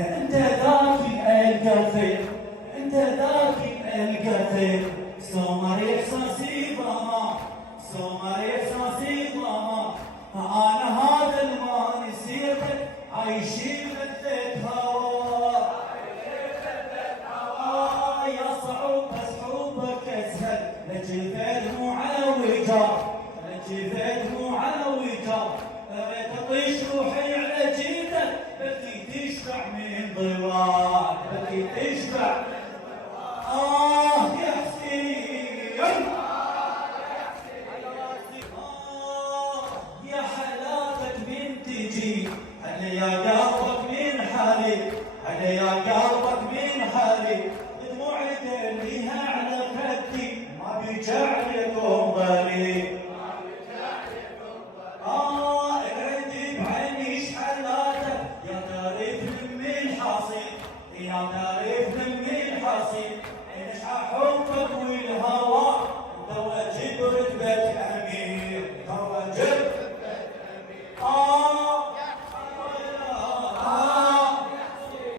انت ذاك القلب، انت ذاك القلب، سمر احساسي ضما، سمر احساسي ضما، انا هذا الما نسيتك عايشين بدك هوا، يا صعوب بس حبك اسهل، لجلد معوجه، لجلد معوجه، اريد اطيش روحي على جيدك، بدي تشبع من ضواك، بدي تشبع. يا حسين، يا حلاوة من تجي، هلا يا قلبك من حالي، هلا يا قلبك من حالي، دموعي دليها على خدي، ما بيجعلكم ضريب. اقعدي بعيني شحلاتك، يا تعرف من حاصل، يا تعرف من